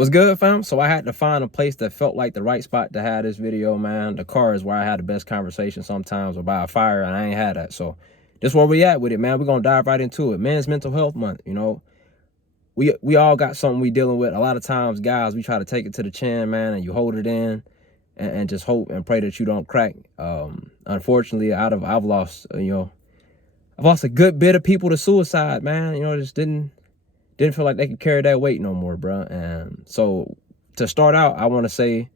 What's good, fam? So I had to find a place that felt like the right spot to have this video, man. The car is where I had the best conversation sometimes, or by a fire, and I ain't had that. So this where we at with it, man. We're gonna dive right into it. Men's Mental Health Month, you know. We all got something we dealing with. A lot of times, guys, we try to take it to the chin, man, and you hold it in and just hope and pray that you don't crack. Unfortunately, I've lost, I've lost a good bit of people to suicide, man. Just didn't feel like they could carry that weight no more, bro. And so to start out, I want to say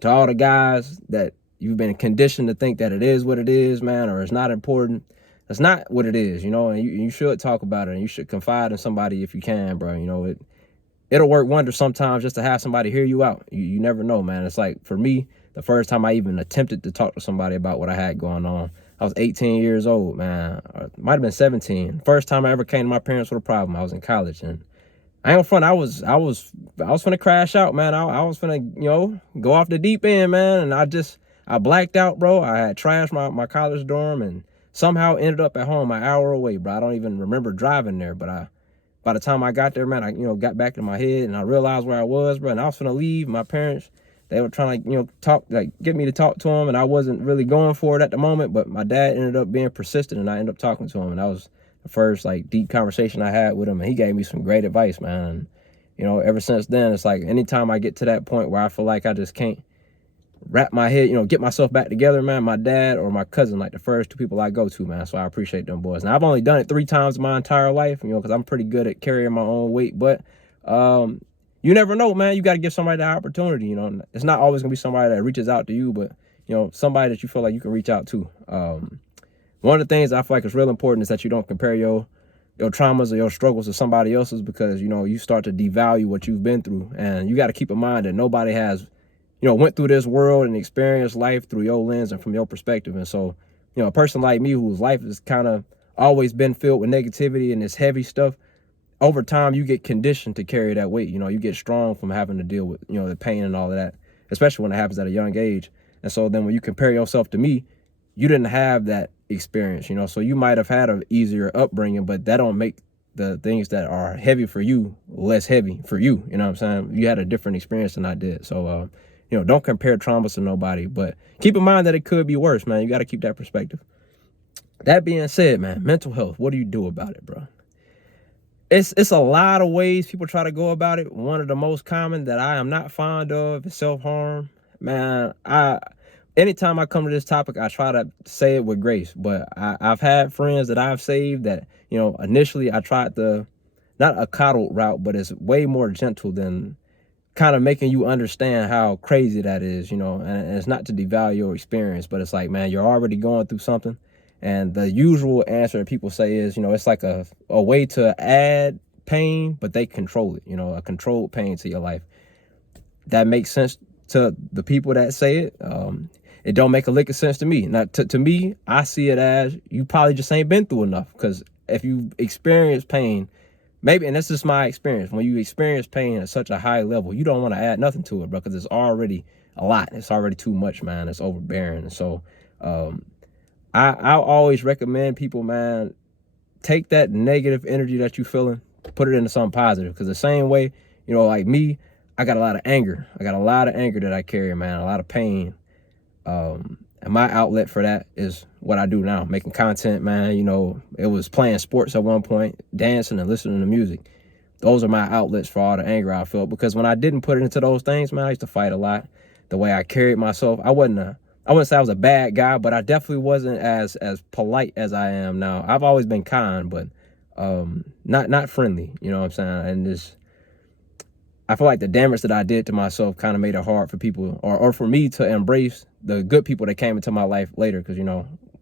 to all the guys that you've been conditioned to think that it is what it is, man, or it's not important. It's not what it is, and you should talk about it, and you should confide in somebody if you can, bro. It'll work wonders sometimes just to have somebody hear you out. You never know, man. It's like, for me, the first time I even attempted to talk to somebody about what I had going on, I was 18 years old, man. Might have been 17. First time I ever came to my parents with a problem, I was in college, and I ain't front. I was finna crash out, man. I was finna, go off the deep end, man. And I blacked out, bro. I had trashed my college dorm and somehow ended up at home an hour away, bro. I don't even remember driving there, but by the time I got there, man, I got back in my head and I realized where I was, bro. And I was finna leave. My parents, they were trying to, get me to talk to them, and I wasn't really going for it at the moment. But my dad ended up being persistent, and I ended up talking to him, and that was the first deep conversation I had with him, and he gave me some great advice, man. And, ever since then, it's like anytime I get to that point where I feel like I just can't wrap my head, get myself back together, man, my dad or my cousin, the first two people I go to, man. So I appreciate them boys. Now, I've only done it 3 times in my entire life, because I'm pretty good at carrying my own weight, but you never know, man. You got to give somebody the opportunity. It's not always gonna be somebody that reaches out to you, but somebody that you feel like you can reach out to. One of the things I feel like is real important is that you don't compare your traumas or your struggles to somebody else's, because, you start to devalue what you've been through. And you got to keep in mind that nobody has, went through this world and experienced life through your lens and from your perspective. And so, a person like me whose life has kind of always been filled with negativity and this heavy stuff, over time, you get conditioned to carry that weight. You get strong from having to deal with, the pain and all of that, especially when it happens at a young age. And so then when you compare yourself to me, you didn't have that experience, so you might have had an easier upbringing, but that don't make the things that are heavy for you less heavy for you. You know what I'm saying? You had a different experience than I did. So, don't compare traumas to nobody, but keep in mind that it could be worse, man. You got to keep that perspective. That being said, man, mental health, what do you do about it, bro? It's a lot of ways people try to go about it. One of the most common that I am not fond of is self-harm. Man, anytime I come to this topic, I try to say it with grace, but I've had friends that I've saved that, initially I tried the, not a coddle route, but it's way more gentle than kind of making you understand how crazy that is, and it's not to devalue your experience, but it's like, man, you're already going through something. And the usual answer that people say is, it's like a way to add pain, but they control it, a controlled pain to your life. That makes sense to the people that say it. It don't make a lick of sense to me. Now, to me, I see it as you probably just ain't been through enough, because if you experience pain, maybe, and this is my experience, when you experience pain at such a high level, you don't want to add nothing to it, bro, because it's already a lot. It's already too much, man. It's overbearing. And so I always recommend people, man, take that negative energy that you're feeling, put it into something positive, because the same way, like me, I got a lot of anger. I got a lot of anger that I carry, man, a lot of pain. And my outlet for that is what I do now, making content, man. It was playing sports at one point, dancing and listening to music. Those are my outlets for all the anger I felt, because when I didn't put it into those things, man, I used to fight a lot. The way I carried myself, I wouldn't say I was a bad guy, but I definitely wasn't as polite as I am now. I've always been kind, but not friendly, you know what I'm saying? And I feel like the damage that I did to myself kind of made it hard for people or for me to embrace the good people that came into my life later. Because,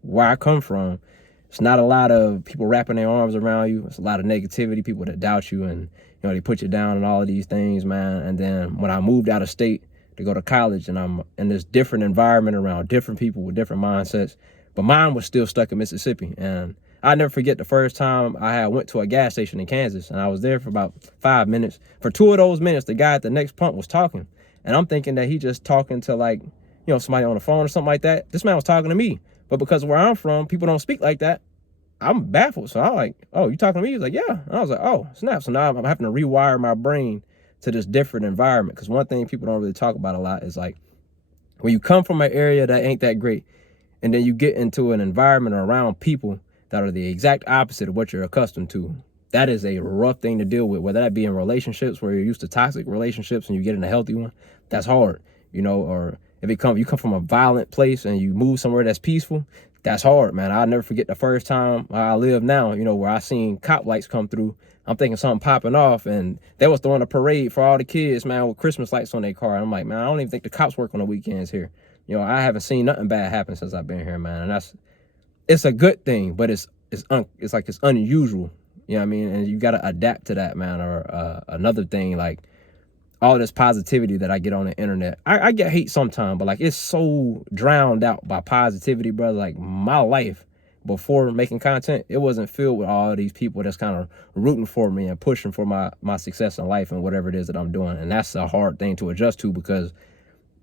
where I come from, it's not a lot of people wrapping their arms around you. It's a lot of negativity, people that doubt you and, they put you down and all of these things, man. And then when I moved out of state to go to college, and I'm in this different environment around different people with different mindsets, but mine was still stuck in Mississippi. And I never forget the first time I went to a gas station in Kansas, and I was there for about 5 minutes. For 2 of those minutes, the guy at the next pump was talking, and I'm thinking that he just talking to somebody on the phone or something like that. This man was talking to me, but because where I'm from, people don't speak like that. I'm baffled. So I'm like, oh, you talking to me? He's like, yeah. And I was like, oh, snap. So now I'm having to rewire my brain to this different environment. Because one thing people don't really talk about a lot is like when you come from an area that ain't that great, and then you get into an environment or around people that are the exact opposite of what you're accustomed to. That is a rough thing to deal with, whether that be in relationships where you're used to toxic relationships and you get in a healthy one. That's hard, you know, or if you come from a violent place and you move somewhere that's peaceful, that's hard, man. I'll never forget the first time I live now, you know, where I seen cop lights come through. I'm thinking something popping off, and they was throwing a parade for all the kids, man, with Christmas lights on their car. And I'm like, man, I don't even think the cops work on the weekends here. You know, I haven't seen nothing bad happen since I've been here, man. And it's a good thing, but it's like it's unusual. You know what I mean? And you got to adapt to that, man. Or another thing, like all this positivity that I get on the internet. I get hate sometimes, but like it's so drowned out by positivity, brother. Like my life before making content, it wasn't filled with all these people that's kind of rooting for me and pushing for my success in life and whatever it is that I'm doing. And that's a hard thing to adjust to, because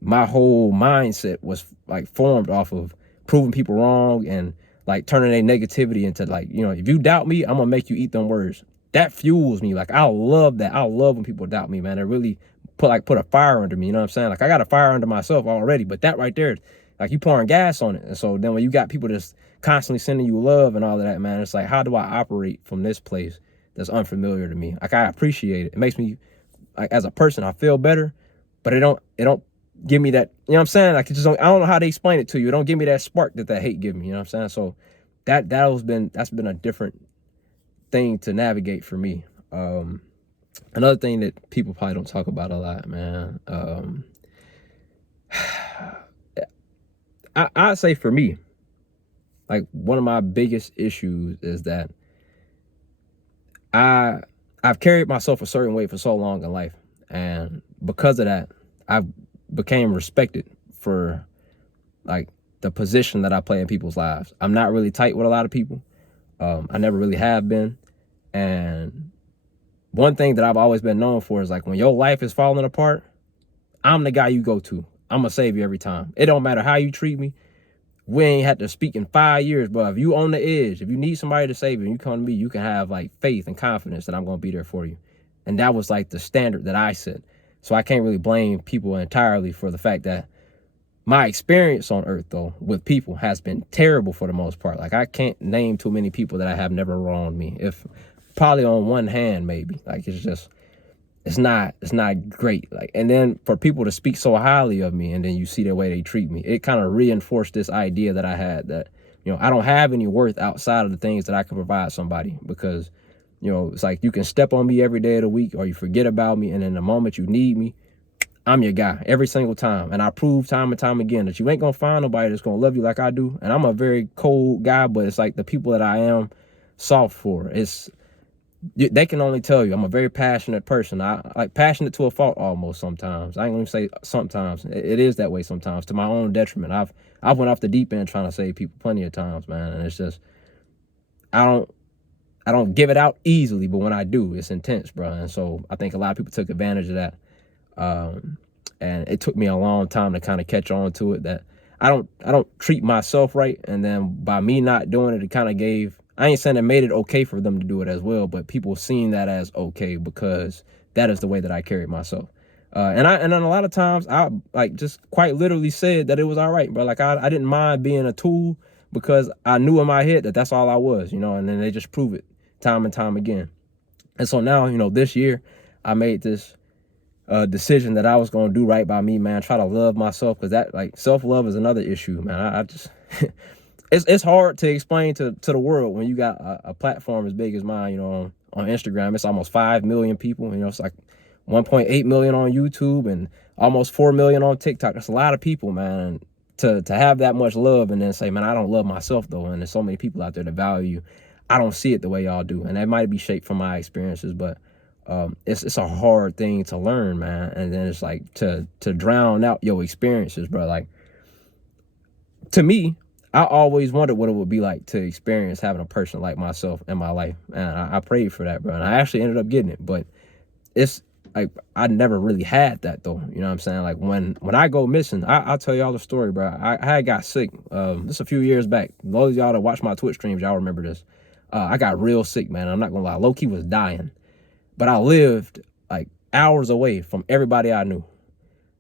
my whole mindset was like formed off of proving people wrong and like turning their negativity into like, you know, if you doubt me, I'm gonna make you eat them words. That fuels me. Like I love that. I love when people doubt me, man. It really put a fire under me. You know what I'm saying? Like I got a fire under myself already, but that right there, like you pouring gas on it. And so then when you got people just constantly sending you love and all of that, man, it's like, how do I operate from this place that's unfamiliar to me? Like I appreciate it. It makes me, like as a person, I feel better, but it don't give me that, you know what I'm saying? Like it just don't, I don't know how to explain it to you. It don't give me that spark that hate give me, you know what I'm saying? So that's been a different thing to navigate for me. Another thing that people probably don't talk about a lot, man. I'd say for me, like one of my biggest issues is that I've carried myself a certain way for so long in life. And because of that, I became respected for like the position that I play in people's lives. I'm not really tight with a lot of people. I never really have been. And one thing that I've always been known for is like when your life is falling apart, I'm the guy you go to. I'm gonna save you every time. It don't matter how you treat me. We ain't had to speak in 5 years, but if you on the edge, if you need somebody to save you and you come to me, you can have like faith and confidence that I'm gonna be there for you. And that was like the standard that I set. So I can't really blame people entirely for the fact that my experience on earth, though, with people has been terrible for the most part. Like I can't name too many people that I have never wronged me. If probably on one hand, maybe. Like it's not great. Like, and then for people to speak so highly of me and then you see the way they treat me, it kind of reinforced this idea that I had that, you know, I don't have any worth outside of the things that I can provide somebody, because, you know, it's like you can step on me every day of the week or you forget about me, and in the moment you need me, I'm your guy every single time. And I prove time and time again that you ain't gonna find nobody that's gonna love you like I do. And I'm a very cold guy, but it's like the people that I am soft for, they can only tell you I'm a very passionate person. I like passionate to a fault almost sometimes. I ain't gonna say sometimes. It is that way sometimes, to my own detriment. I've went off the deep end trying to save people plenty of times, man. And it's just, I don't give it out easily, but when I do, it's intense, bro. And so I think a lot of people took advantage of that. And it took me a long time to kind of catch on to it, that I don't treat myself right. And then by me not doing it, it kind of gave, I ain't saying it made it okay for them to do it as well, but people seen that as okay because that is the way that I carried myself. And then a lot of times I like just quite literally said that it was all right, but like I didn't mind being a tool because I knew in my head that that's all I was, you know, and then they just prove it time and time again. And so now, you know, this year I made this decision that I was going to do right by me, man. Try to love myself, because that, like, self-love is another issue, man. I just it's hard to explain to the world when you got a platform as big as mine, you know, on Instagram. It's almost 5 million people, you know, it's like 1.8 million on YouTube and almost 4 million on TikTok. That's a lot of people, man. And to have that much love and then say, man, I don't love myself though, and there's so many people out there that value you, I don't see it the way y'all do. And that might be shaped from my experiences, but it's a hard thing to learn, man. And then it's like to drown out your experiences, bro. Like, to me, I always wondered what it would be like to experience having a person like myself in my life. And I prayed for that, bro. And I actually ended up getting it. But it's like, I never really had that though. You know what I'm saying? Like when I go missing, I'll tell y'all the story, bro. I had got sick just a few years back. Those of y'all that watch my Twitch streams, y'all remember this. I got real sick, man. I'm not gonna lie. Low-key was dying. But I lived like hours away from everybody I knew.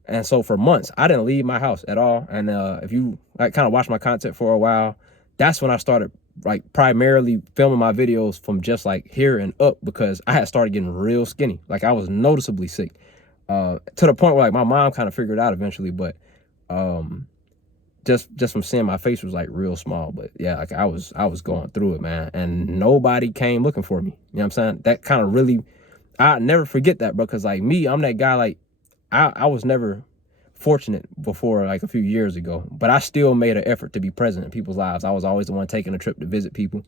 And so for months, I didn't leave my house at all. And if you like kind of watch my content for a while, that's when I started like primarily filming my videos from just like here and up, because I had started getting real skinny. Like I was noticeably sick, to the point where like my mom kind of figured it out eventually. But just from seeing my face was like real small. But yeah, like I was going through it, man. And nobody came looking for me. You know what I'm saying? That kind of really, I never forget that, bro. Because like me, I'm that guy, like I was never fortunate before like a few years ago, but I still made an effort to be present in people's lives. I was always the one taking a trip to visit people.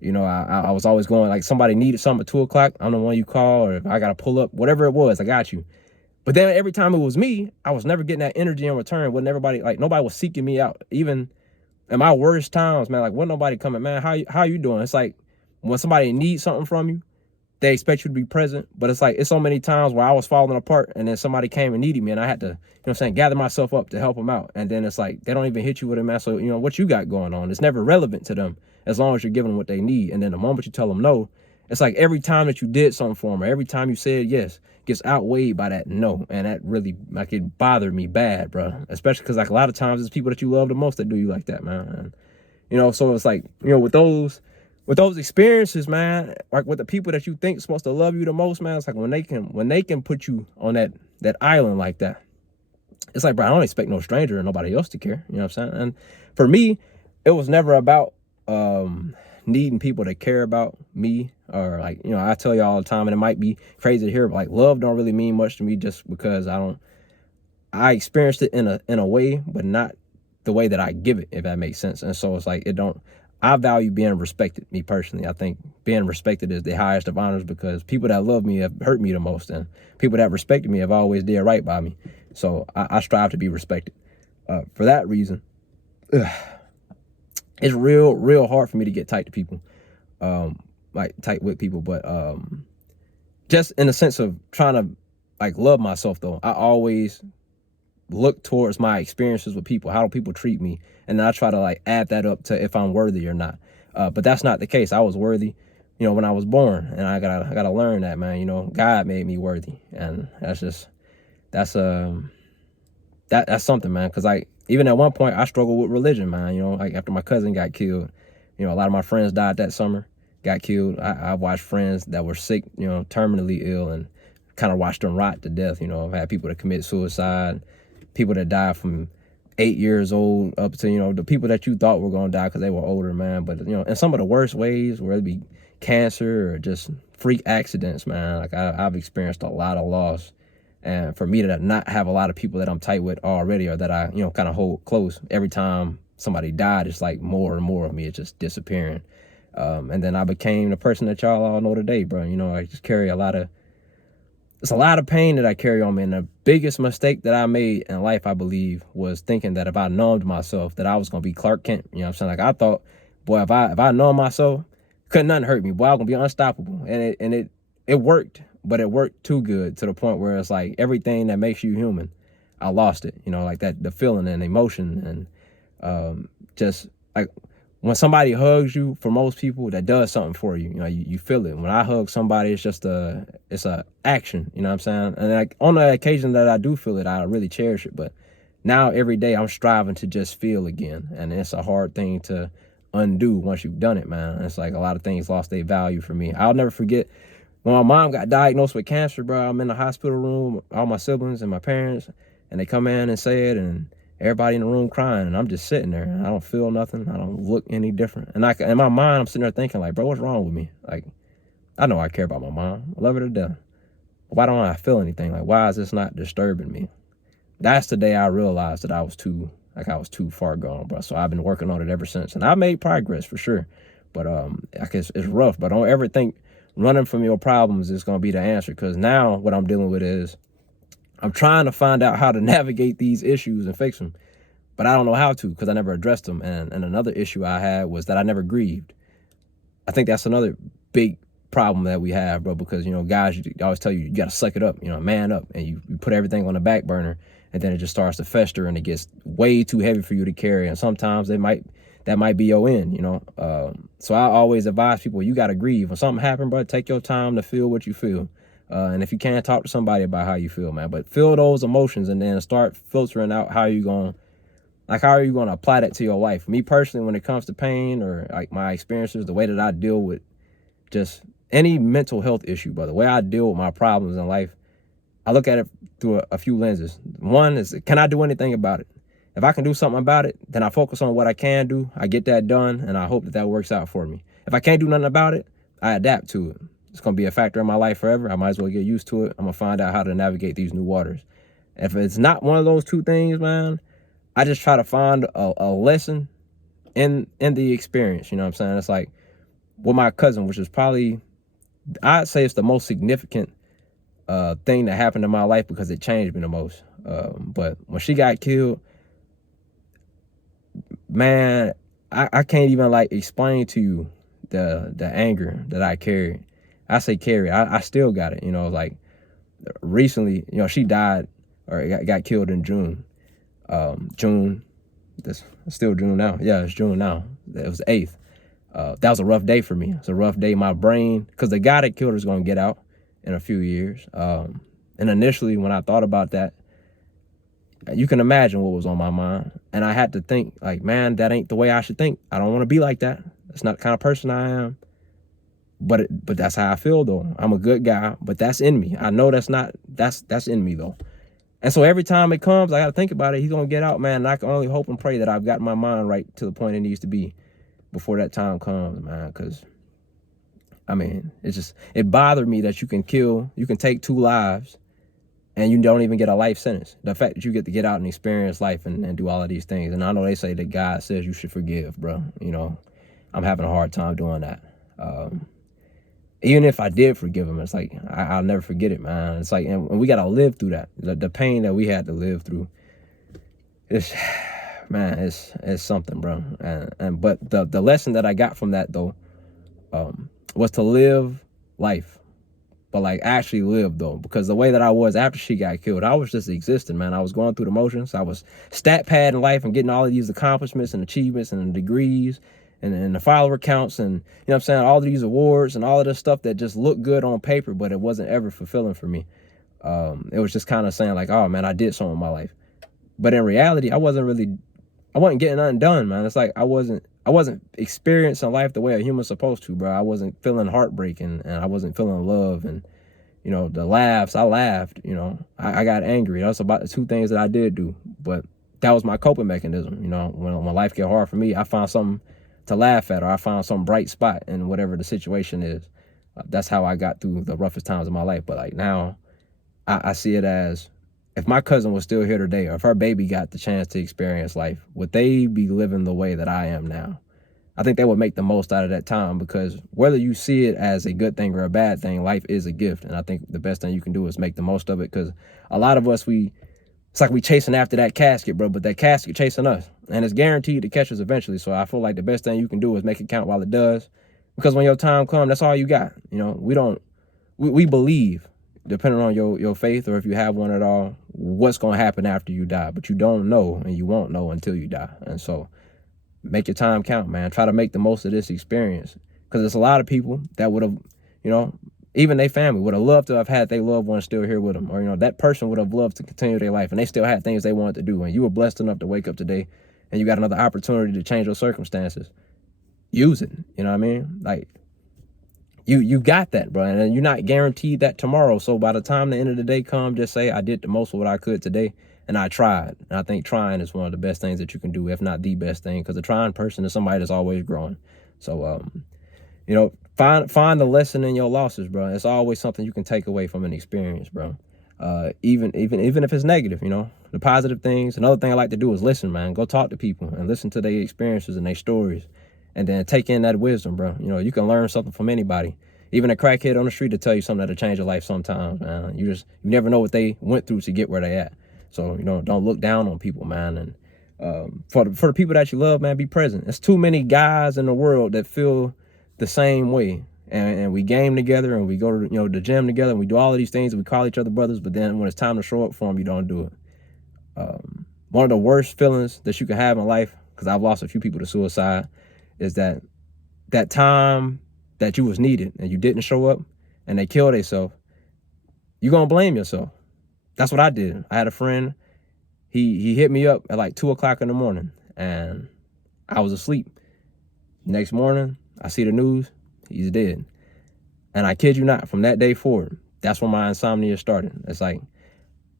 You know, I was always going, like somebody needed something at 2 o'clock, I'm the one you call, or if I got to pull up, whatever it was, I got you. But then every time it was me, I was never getting that energy in return. Wasn't everybody, like nobody was seeking me out. Even in my worst times, man, like wasn't nobody coming, man, how you doing? It's like when somebody needs something from you, they expect you to be present. But it's like, it's so many times where I was falling apart and then somebody came and needed me and I had to, you know what I'm saying, gather myself up to help them out. And then it's like, they don't even hit you with it, man. So, you know, what you got going on, it's never relevant to them as long as you're giving them what they need. And then the moment you tell them no, it's like every time that you did something for them, or every time you said yes, gets outweighed by that no. And that really, like, it bothered me bad, bro. Especially because like a lot of times it's people that you love the most that do you like that, man. And, you know, so it's like, you know, with those experiences, man, like with the people that you think supposed to love you the most, man, it's like when they can put you on that island like that, it's like, bro, I don't expect no stranger or nobody else to care. You know what I'm saying? And for me, it was never about needing people to care about me, or like, you know, I tell you all the time, and it might be crazy to hear, but like love don't really mean much to me, just because I experienced it in a way, but not the way that I give it, if that makes sense. And so it's like, I value being respected, me personally. I think being respected is the highest of honors, because people that love me have hurt me the most, and people that respected me have always did right by me. So I strive to be respected. For that reason, it's real hard for me to get tight to people, like tight with people. But just in the sense of trying to like love myself, though, I always look towards my experiences with people. How do people treat me? And then I try to like add that up to if I'm worthy or not. But that's not the case. I was worthy, you know, when I was born, and I gotta learn that, man. You know, God made me worthy, and that's something, man. Because like even at one point I struggled with religion, man. You know, like after my cousin got killed, you know, a lot of my friends died that summer, got killed. I watched friends that were sick, you know, terminally ill, and kind of watched them rot to death. You know, I've had people that commit suicide, people that died from 8 years old up to, you know, the people that you thought were going to die because they were older, man. But, you know, in some of the worst ways, whether it be cancer or just freak accidents, man, like I've experienced a lot of loss. And for me to not have a lot of people that I'm tight with already, or that I, you know, kind of hold close, every time somebody died, it's like more and more of me, it's just disappearing. And then I became the person that y'all all know today, bro. You know, I just carry it's a lot of pain that I carry on me. And the biggest mistake that I made in life, I believe, was thinking that if I numbed myself, that I was going to be Clark Kent. You know what I'm saying? Like I thought, boy, if I numb myself, couldn't nothing hurt me. Boy, I was going to be unstoppable. And it worked, but it worked too good, to the point where it's like everything that makes you human, I lost it. You know, like that, the feeling and emotion, and just like when somebody hugs you, for most people, that does something for you. You know, you feel it. When I hug somebody, it's just it's a action. You know what I'm saying? And like on the occasion that I do feel it, I really cherish it. But now every day I'm striving to just feel again, and it's a hard thing to undo once you've done it, man. It's like a lot of things lost their value for me. I'll never forget when my mom got diagnosed with cancer, bro. I'm in the hospital room, all my siblings and my parents, and they come in and say it, and everybody in the room crying, and I'm just sitting there, and I don't feel nothing. I don't look any different. And in my mind, I'm sitting there thinking, like, bro, what's wrong with me? Like, I know I care about my mom. I love her to death. Why don't I feel anything? Like, why is this not disturbing me? That's the day I realized that I was too far gone, bro. So I've been working on it ever since. And I made progress for sure. But I guess it's rough. But don't ever think running from your problems is going to be the answer. Because now what I'm dealing with is I'm trying to find out how to navigate these issues and fix them, but I don't know how to, because I never addressed them. And another issue I had was that I never grieved. I think that's another big problem that we have, bro, because, you know, guys, you always tell you got to suck it up, you know, man up, and you put everything on the back burner, and then it just starts to fester, and it gets way too heavy for you to carry. And sometimes that might be your end, you know. So I always advise people, you got to grieve. When something happened, bro, take your time to feel what you feel. And if you can, talk to somebody about how you feel, man. But feel those emotions and then start filtering out how are you going to apply that to your life. Me personally, when it comes to pain or like my experiences, the way that I deal with just any mental health issue, brother, the way I deal with my problems in life, I look at it through a few lenses. One is, can I do anything about it? If I can do something about it, then I focus on what I can do. I get that done, and I hope that works out for me. If I can't do nothing about it, I adapt to it. It's going to be a factor in my life forever. I might as well get used to it. I'm going to find out how to navigate these new waters. If it's not one of those two things, man, I just try to find a lesson in the experience. You know what I'm saying? It's like with my cousin, which is probably, I'd say it's the most significant thing that happened in my life because it changed me the most. But when she got killed, man, I can't even like explain to you the anger that I carried. I say carry. I still got it. You know, like recently, you know, she died or got killed in June. June, it's still June now. Yeah, it's June now. It was the 8th. That was a rough day for me. It's a rough day. My brain, because the guy that killed her is going to get out in a few years. And initially, when I thought about that, you can imagine what was on my mind. And I had to think, like, man, that ain't the way I should think. I don't want to be like that. That's not the kind of person I am. But that's how I feel, though. I'm a good guy, but that's in me. I know that's in me, though. And so every time it comes, I got to think about it. He's going to get out, man. And I can only hope and pray that I've got my mind right to the point it needs to be before that time comes, man. Because, I mean, it bothered me that you can take 2 lives and you don't even get a life sentence. The fact that you get to get out and experience life and do all of these things. And I know they say that God says you should forgive, bro. You know, I'm having a hard time doing that. Even if I did forgive him, it's like, I'll never forget it, man. It's like, and we got to live through that. The pain that we had to live through. It's something, bro. But the lesson that I got from that, though, was to live life. But like actually live, though, because the way that I was after she got killed, I was just existing, man. I was going through the motions. I was stat padding life and getting all of these accomplishments and achievements and degrees and the follower counts and, you know what I'm saying, all of these awards and all of this stuff that just looked good on paper, but it wasn't ever fulfilling for me. It was just kind of saying like, oh man, I did something in my life. But in reality, I wasn't getting nothing done, man. It's like I wasn't experiencing life the way a human's supposed to, bro. I wasn't feeling heartbreak and I wasn't feeling love and, you know, the laughs. I laughed, you know. I got angry. That's about the 2 things that I did do. But that was my coping mechanism, you know. When life get hard for me, I found something to laugh at, or I found some bright spot in whatever the situation is. That's how I got through the roughest times of my life. But like now, I see it as, if my cousin was still here today, or if her baby got the chance to experience life, would they be living the way that I am now? I think they would make the most out of that time, because whether you see it as a good thing or a bad thing, life is a gift. And I think the best thing you can do is make the most of it, because a lot of us, it's like we chasing after that casket, bro, but that casket chasing us. And it's guaranteed to catch us eventually. So I feel like the best thing you can do is make it count while it does. Because when your time comes, that's all you got. You know, we believe, depending on your faith, or if you have one at all, what's going to happen after you die. But you don't know, and you won't know until you die. And so make your time count, man. Try to make the most of this experience. Because there's a lot of people that would have, you know, even their family would have loved to have had their loved ones still here with them. Or, you know, that person would have loved to continue their life, and they still had things they wanted to do. And you were blessed enough to wake up today and you got another opportunity to change your circumstances. Use it. You know what I mean? Like, you got that, bro. And you're not guaranteed that tomorrow. So by the time the end of the day comes, just say, I did the most of what I could today, and I tried. And I think trying is one of the best things that you can do, if not the best thing, because a trying person is somebody that's always growing. So, you know, find the lesson in your losses, bro. It's always something you can take away from an experience, bro. Even if it's negative, you know, the positive things. Another thing I like to do is listen, man. Go talk to people and listen to their experiences and their stories, and then take in that wisdom, bro. You know, you can learn something from anybody. Even a crackhead on the street to tell you something that'll change your life sometimes, man. You never know what they went through to get where they at. So, you know, don't look down on people, man. And for the people that you love, man, be present. There's too many guys in the world that feel the same way. And we game together, and we go to, you know, the gym together, and we do all of these things, and we call each other brothers, but then when it's time to show up for them, you don't do it. One of the worst feelings that you can have in life, because I've lost a few people to suicide, is that time that you was needed and you didn't show up and they killed themselves, you're going to blame yourself. That's what I did. I had a friend, he hit me up at like 2 o'clock in the morning, and I was asleep. Next morning, I see the news, he's dead. And I kid you not, from that day forward, that's when my insomnia started. It's like,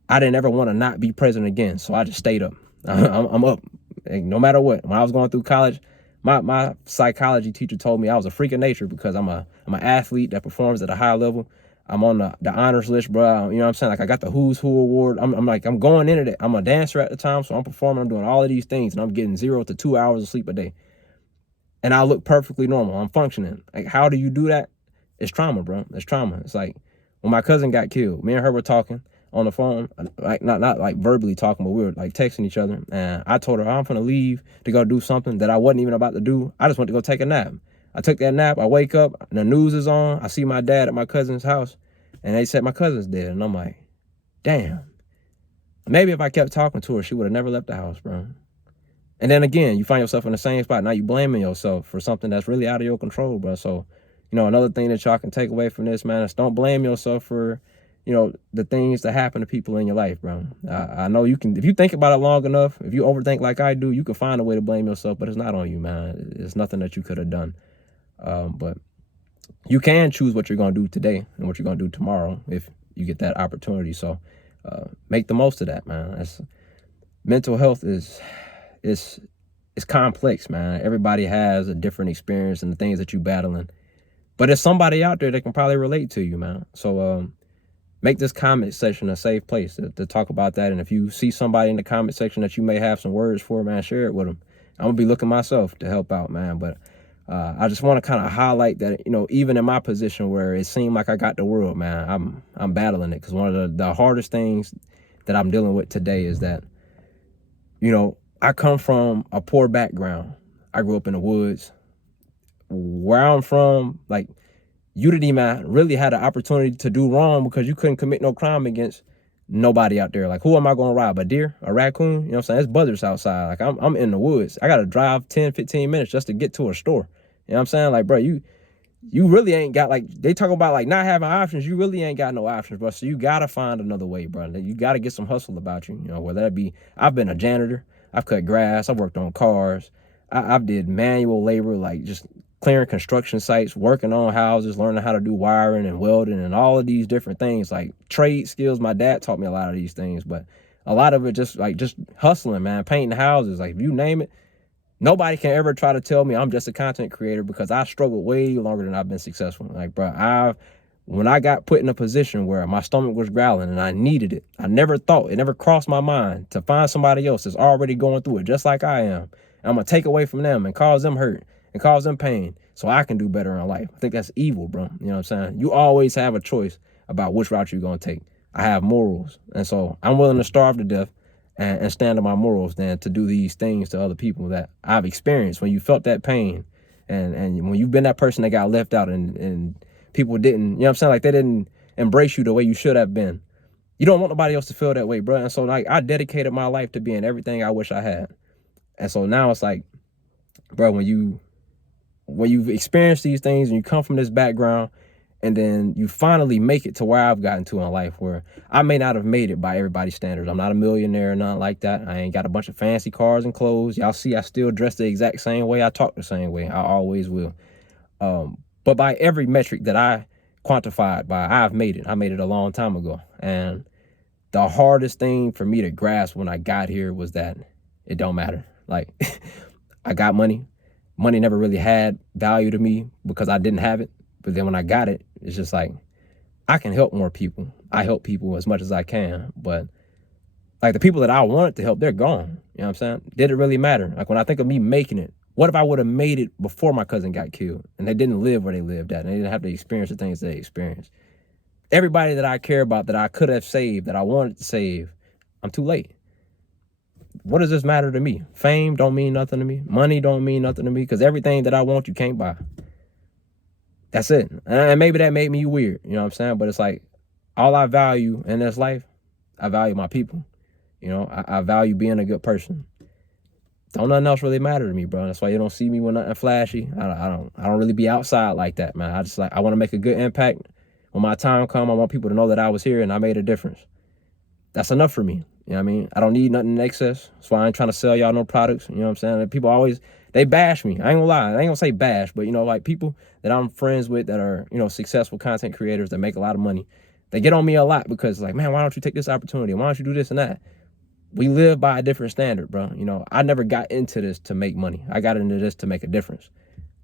I didn't ever want to not be present again, so I just stayed up. I'm up, like, no matter what. When I was going through college, my psychology teacher told me I was a freak of nature because I'm an athlete that performs at a high level. I'm on the honors list, bro. You know what I'm saying? Like, I got the Who's Who award. I'm going into it. I'm a dancer at the time, so I'm performing. I'm doing all of these things, and I'm getting 0 to 2 hours of sleep a day. And I look perfectly normal. I'm functioning. Like, how do you do that? It's trauma, bro. It's trauma. It's like when my cousin got killed, me and her were talking on the phone, like not like verbally talking, but we were like texting each other. And I told her I'm gonna leave to go do something that I wasn't even about to do. I just went to go take a nap. I took that nap. I wake up, and the news is on. I see my dad at my cousin's house, and they said my cousin's dead. And I'm like, damn. Maybe if I kept talking to her, she would have never left the house, bro. And then again, you find yourself in the same spot. Now you blaming yourself for something that's really out of your control, bro. So, you know, another thing that y'all can take away from this, man, is don't blame yourself for, you know, the things that happen to people in your life, bro. I know you can, if you think about it long enough, if you overthink like I do, you can find a way to blame yourself, but it's not on you, man. It's nothing that you could have done. But you can choose what you're going to do today and what you're going to do tomorrow if you get that opportunity. So make the most of that, man. Mental health is it's complex, man. Everybody has a different experience and the things that you battling. But there's somebody out there that can probably relate to you, man. So make this comment section a safe place to talk about that. And if you see somebody in the comment section that you may have some words for, man, share it with them. I'm going to be looking myself to help out, man. But I just want to kind of highlight that, you know, even in my position where it seemed like I got the world, man, I'm battling it. Because one of the hardest things that I'm dealing with today is that, you know, I come from a poor background. I grew up in the woods. Where I'm from, like, you didn't even really had the opportunity to do wrong because you couldn't commit no crime against nobody out there. Like, who am I going to rob? A deer? A raccoon? You know what I'm saying? It's buzzards outside. Like, I'm in the woods. I got to drive 10, 15 minutes just to get to a store. You know what I'm saying? Like, bro, you really ain't got, like, they talk about, like, not having options. You really ain't got no options, bro. So you got to find another way, bro. You got to get some hustle about you. You know, whether that be, I've been a janitor. I've cut grass. I've worked on cars. I've did manual labor, like just clearing construction sites, working on houses, learning how to do wiring and welding and all of these different things, like trade skills. My dad taught me a lot of these things, but a lot of it just hustling, man, painting houses. Like, if you name it, nobody can ever try to tell me I'm just a content creator because I struggled way longer than I've been successful. Like, bro, when I got put in a position where my stomach was growling and I needed it, it never crossed my mind to find somebody else that's already going through it just like I am. And I'm going to take away from them and cause them hurt and cause them pain so I can do better in life. I think that's evil, bro. You know what I'm saying? You always have a choice about which route you're going to take. I have morals. And so I'm willing to starve to death and stand on my morals than to do these things to other people that I've experienced. When you felt that pain and when you've been that person that got left out and people didn't, you know what I'm saying? Like, they didn't embrace you the way you should have been. You don't want nobody else to feel that way, bro. And so, like, I dedicated my life to being everything I wish I had. And so now it's like, bro, when you've experienced these things and you come from this background and then you finally make it to where I've gotten to in life, where I may not have made it by everybody's standards. I'm not a millionaire or nothing like that. I ain't got a bunch of fancy cars and clothes. Y'all see I still dress the exact same way. I talk the same way. I always will. But by every metric that I quantified by, I've made it. I made it a long time ago. And the hardest thing for me to grasp when I got here was that it don't matter. Like, I got money. Money never really had value to me because I didn't have it. But then when I got it, it's just like, I can help more people. I help people as much as I can. But, like, the people that I wanted to help, they're gone. You know what I'm saying? Did it really matter? Like, when I think of me making it, what if I would have made it before my cousin got killed and they didn't live where they lived at and they didn't have to experience the things they experienced? Everybody that I care about, that I could have saved, that I wanted to save, I'm too late. What does this matter to me? Fame don't mean nothing to me. Money don't mean nothing to me because everything that I want, you can't buy. That's it. And maybe that made me weird, you know what I'm saying? But it's like, all I value in this life, I value my people. You know, I value being a good person. Don't nothing else really matter to me, bro. That's why you don't see me with nothing flashy. I don't really be outside like that, man. I want to make a good impact when my time comes, I want people to know that I was here and I made a difference. That's enough for me. You know what I mean? I don't need nothing in excess. That's why I ain't trying to sell y'all no products. You know what I'm saying? And people always, they bash me. I ain't gonna lie. I ain't gonna say bash, but, you know, like people that I'm friends with that are, you know, successful content creators that make a lot of money, they get on me a lot because like, man, why don't you take this opportunity? Why don't you do this and that? We live by a different standard, bro. You know, I never got into this to make money. I got into this to make a difference.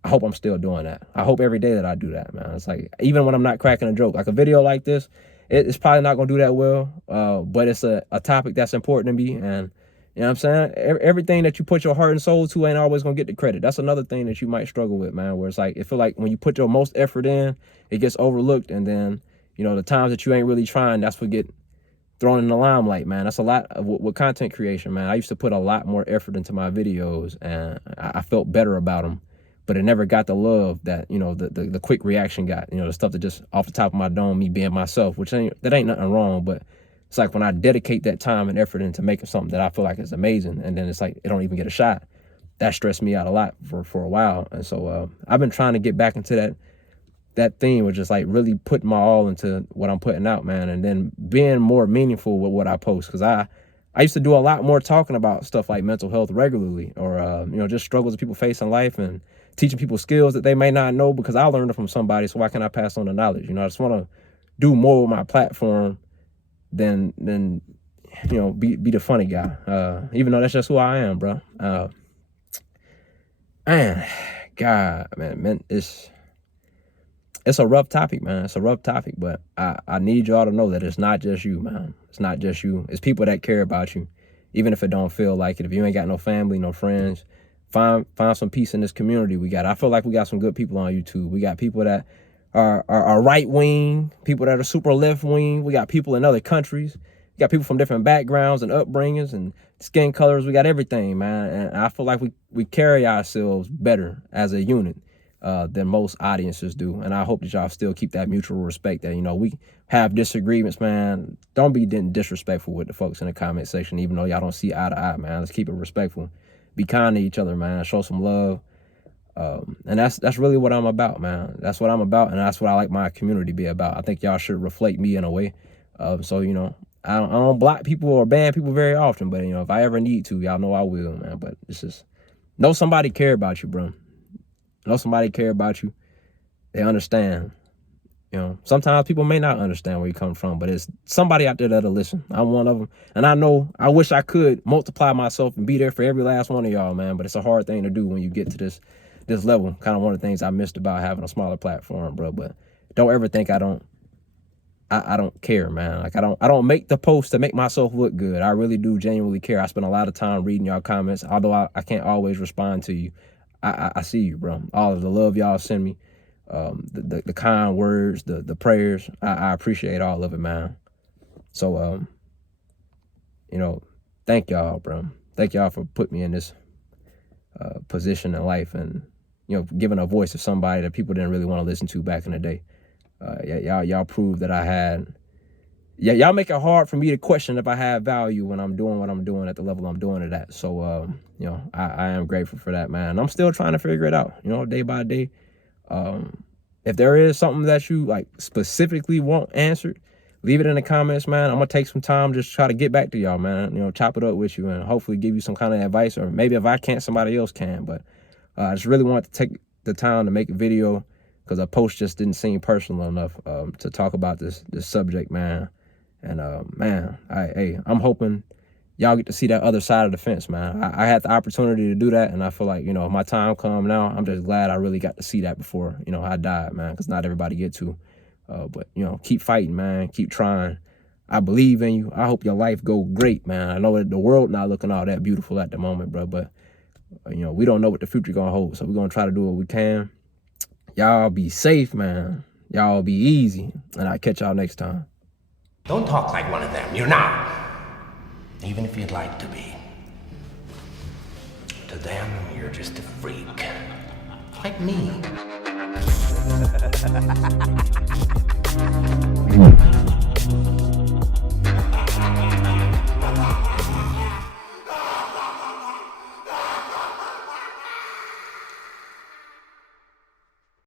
I hope I'm still doing that. I hope every day that I do that, man. It's like, even when I'm not cracking a joke, like a video like this, it's probably not going to do that well, but it's a topic that's important to me. And, you know what I'm saying? Everything that you put your heart and soul to ain't always going to get the credit. That's another thing that you might struggle with, man, where it's like, it feel like when you put your most effort in, it gets overlooked. And then, you know, the times that you ain't really trying, that's what get thrown in the limelight, man. That's a lot of with content creation, man. I used to put a lot more effort into my videos and I felt better about them. But it never got the love that, you know, the quick reaction got, you know, the stuff that just off the top of my dome, me being myself, which ain't nothing wrong. But it's like when I dedicate that time and effort into making something that I feel like is amazing, and then it's like it don't even get a shot, that stressed me out a lot for a while. And so I've been trying to get back into that theme of just like really putting my all into what I'm putting out, man, and then being more meaningful with what I post. Because I used to do a lot more talking about stuff like mental health regularly, or you know, just struggles that people face in life, and teaching people skills that they may not know because I learned it from somebody. So why can't I pass on the knowledge? You know, I just want to do more with my platform than you know, be the funny guy. Even though that's just who I am, bro. Man, God, man, it's a rough topic, man. It's a rough topic, but I need y'all to know that it's not just you, man. It's not just you. It's people that care about you, even if it don't feel like it. If you ain't got no family, no friends, find some peace in this community we got. I feel like we got some good people on YouTube. We got people that are right wing, people that are super left wing. We got people in other countries. We got people from different backgrounds and upbringings and skin colors. We got everything, man. And I feel like we carry ourselves better as a unit than most audiences do. And I hope that y'all still keep that mutual respect, that, you know, we have disagreements, man. Don't be disrespectful with the folks in the comment section, even though y'all don't see eye to eye, man. Let's keep it respectful. Be kind to each other, man. Show some love. And that's really what I'm about, man. That's what I'm about, and that's what I like my community to be about. I think y'all should reflect me in a way. So, you know, I don't block people or ban people very often, but, you know, if I ever need to, y'all know I will, man. But it's just, know somebody care about you, bro. Know somebody care about you. They understand. You know, sometimes people may not understand where you come from, but it's somebody out there that'll listen. I'm one of them. And I know, I wish I could multiply myself and be there for every last one of y'all, man. But it's a hard thing to do when you get to this level. Kind of one of the things I missed about having a smaller platform, bro. But don't ever think I don't care, man. Like I don't make the post to make myself look good. I really do genuinely care. I spend a lot of time reading y'all comments. Although I can't always respond to you, I see you, bro. All of the love y'all send me. The kind words, the prayers, I appreciate all of it, man. So, you know, thank y'all, bro. Thank y'all for putting me in this position in life, and, you know, giving a voice to somebody that people didn't really want to listen to back in the day. Y'all proved that I had. Y'all make it hard for me to question if I have value when I'm doing what I'm doing at the level I'm doing it at. So, you know, I am grateful for that, man. I'm still trying to figure it out, you know, day by day. If there is something that you like specifically want answered, leave it in the comments, man. I'm gonna take some time, just try to get back to y'all, man. You know, chop it up with you and hopefully give you some kind of advice, or maybe if I can't, somebody else can. But I just really wanted to take the time to make a video because a post just didn't seem personal enough to talk about this subject, man. And man, I'm hoping y'all get to see that other side of the fence, man. I had the opportunity to do that, and I feel like, you know, if my time come now, I'm just glad I really got to see that before, you know, I died, man, because not everybody get to. But, you know, keep fighting, man. Keep trying. I believe in you. I hope your life go great, man. I know that the world not looking all that beautiful at the moment, bro, but, you know, we don't know what the future gonna hold, so we're gonna try to do what we can. Y'all be safe, man. Y'all be easy, and I'll catch y'all next time. Don't talk like one of them. You're not. Even if you'd like to be. To them, you're just a freak. Like me.